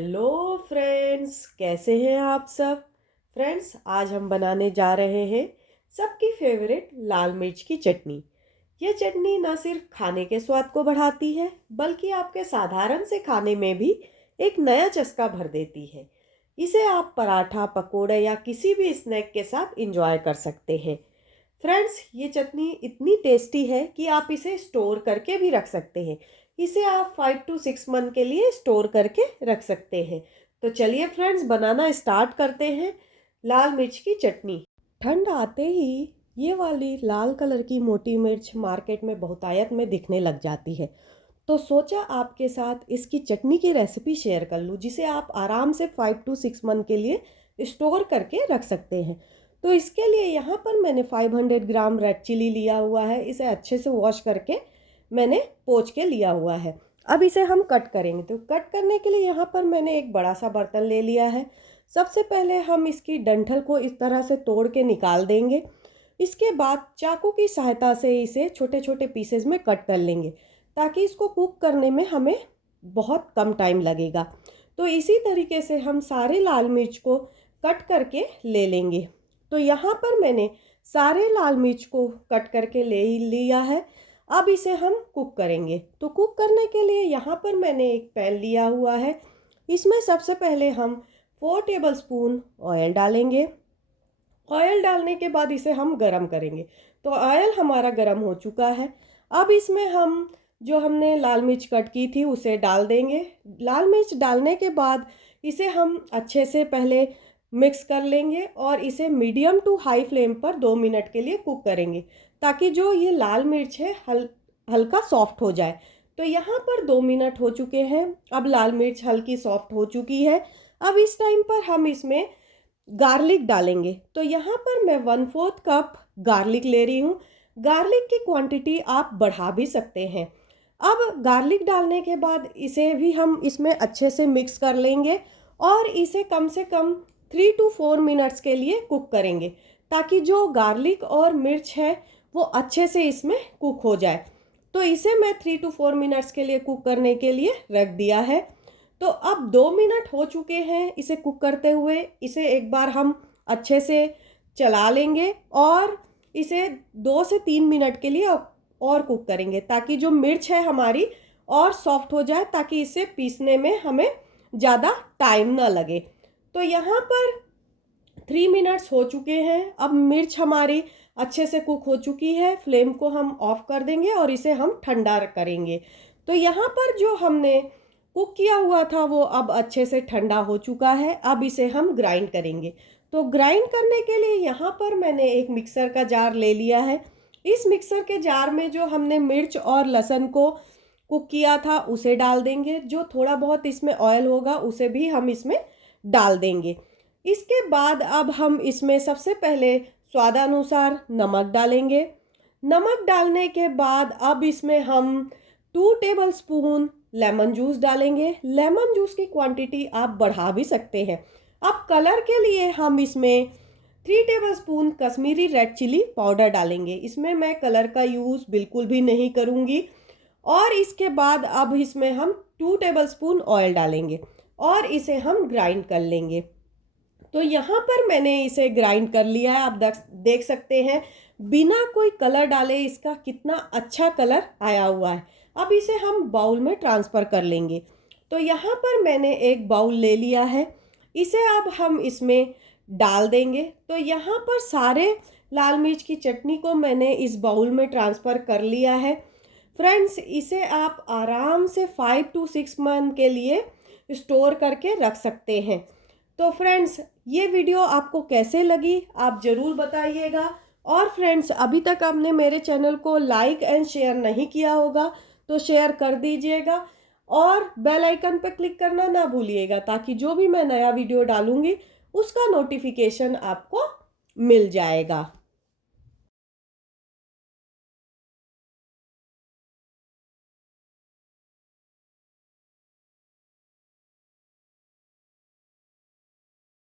Hello friends, कैसे हैं आप सब। फ्रेंड्स, आज हम बनाने जा रहे हैं सबकी फेवरेट लाल मिर्च की चटनी। यह चटनी न सिर्फ खाने के स्वाद को बढ़ाती है बल्कि आपके साधारण से खाने में भी एक नया चस्का भर देती है। इसे आप पराठा, पकोड़े या किसी भी स्नैक के साथ इंजॉय कर सकते हैं। फ्रेंड्स, ये चटनी इतनी टेस्टी है कि आप इसे स्टोर करके भी रख सकते हैं। इसे आप 5 to 6 मंथ के लिए स्टोर करके रख सकते हैं। तो चलिए फ्रेंड्स, बनाना स्टार्ट करते हैं लाल मिर्च की चटनी। ठंड आते ही ये वाली लाल कलर की मोटी मिर्च मार्केट में बहुतायत में दिखने लग जाती है। तो सोचा आपके साथ इसकी चटनी की रेसिपी शेयर कर लूँ, जिसे आप आराम से 5 to 6 मंथ के लिए स्टोर करके रख सकते हैं। तो इसके लिए यहाँ पर मैंने 500 ग्राम रेड चिली लिया हुआ है। इसे अच्छे से वॉश करके मैंने पोंछ के लिया हुआ है। अब इसे हम कट करेंगे। तो कट करने के लिए यहाँ पर मैंने एक बड़ा सा बर्तन ले लिया है। सबसे पहले हम इसकी डंठल को इस तरह से तोड़ के निकाल देंगे। इसके बाद चाकू की सहायता से इसे छोटे छोटे पीसेज में कट कर लेंगे, ताकि इसको कुक करने में हमें बहुत कम टाइम लगेगा। तो इसी तरीके से हम सारे लाल मिर्च को कट करके ले लेंगे। तो यहाँ पर मैंने सारे लाल मिर्च को कट करके ले लिया है। अब इसे हम कुक करेंगे। तो कुक करने के लिए यहाँ पर मैंने एक पैन लिया हुआ है। इसमें सबसे पहले हम 4 टेबलस्पून ऑयल डालेंगे। ऑयल डालने के बाद इसे हम गरम करेंगे। तो ऑयल हमारा गरम हो चुका है। अब इसमें हम जो हमने लाल मिर्च कट की थी उसे डाल देंगे। लाल मिर्च डालने के बाद इसे हम अच्छे से पहले मिक्स कर लेंगे और इसे मीडियम टू हाई फ्लेम पर 2 मिनट के लिए कुक करेंगे, ताकि जो ये लाल मिर्च है हल्का सॉफ्ट हो जाए। तो यहाँ पर 2 मिनट हो चुके हैं। अब लाल मिर्च हल्की सॉफ्ट हो चुकी है। अब इस टाइम पर हम इसमें गार्लिक डालेंगे। तो यहाँ पर मैं 1/4 कप गार्लिक ले रही हूँ। गार्लिक की क्वांटिटी आप बढ़ा भी सकते हैं। अब गार्लिक डालने के बाद इसे भी हम इसमें अच्छे से मिक्स कर लेंगे और इसे कम से कम 3 to 4 मिनट्स के लिए कुक करेंगे, ताकि जो गार्लिक और मिर्च है वो अच्छे से इसमें कुक हो जाए। तो इसे मैं 3 to 4 मिनट्स के लिए कुक करने के लिए रख दिया है। तो अब 2 मिनट हो चुके हैं इसे कुक करते हुए। इसे एक बार हम अच्छे से चला लेंगे और इसे 2 से 3 मिनट के लिए और कुक करेंगे, ताकि जो मिर्च है हमारी और सॉफ्ट हो जाए, ताकि इसे पीसने में हमें ज़्यादा टाइम ना लगे। तो यहाँ पर 3 मिनट्स हो चुके हैं। अब मिर्च हमारी अच्छे से कुक हो चुकी है। फ्लेम को हम ऑफ कर देंगे और इसे हम ठंडा करेंगे। तो यहाँ पर जो हमने कुक किया हुआ था वो अब अच्छे से ठंडा हो चुका है। अब इसे हम ग्राइंड करेंगे। तो ग्राइंड करने के लिए यहाँ पर मैंने एक मिक्सर का जार ले लिया है। इस मिक्सर के जार में जो हमने मिर्च और लहसुन को कुक किया था उसे डाल देंगे। जो थोड़ा बहुत इसमें ऑयल होगा उसे भी हम इसमें डाल देंगे। इसके बाद अब हम इसमें सबसे पहले स्वादानुसार नमक डालेंगे। नमक डालने के बाद अब इसमें हम 2 टेबलस्पून लेमन जूस डालेंगे। लेमन जूस की क्वांटिटी आप बढ़ा भी सकते हैं। अब कलर के लिए हम इसमें 3 tablespoon Kashmiri red chilli powder डालेंगे। इसमें मैं कलर का यूज़ बिल्कुल भी नहीं करूँगी। और इसके बाद अब इसमें हम 2 टेबलस्पून ऑयल डालेंगे और इसे हम ग्राइंड कर लेंगे। तो यहाँ पर मैंने इसे ग्राइंड कर लिया है। आप देख सकते हैं बिना कोई कलर डाले इसका कितना अच्छा कलर आया हुआ है। अब इसे हम बाउल में ट्रांसफ़र कर लेंगे। तो यहाँ पर मैंने एक बाउल ले लिया है। इसे अब हम इसमें डाल देंगे। तो यहाँ पर सारे लाल मिर्च की चटनी को मैंने इस बाउल में ट्रांसफ़र कर लिया है। फ्रेंड्स, इसे आप आराम से 5 to 6 मंथ के लिए स्टोर करके रख सकते हैं। तो फ्रेंड्स, ये वीडियो आपको कैसे लगी आप ज़रूर बताइएगा। और फ्रेंड्स, अभी तक आपने मेरे चैनल को लाइक एंड शेयर नहीं किया होगा तो शेयर कर दीजिएगा और बेल आइकन पर क्लिक करना ना भूलिएगा, ताकि जो भी मैं नया वीडियो डालूँगी उसका नोटिफिकेशन आपको मिल जाएगा।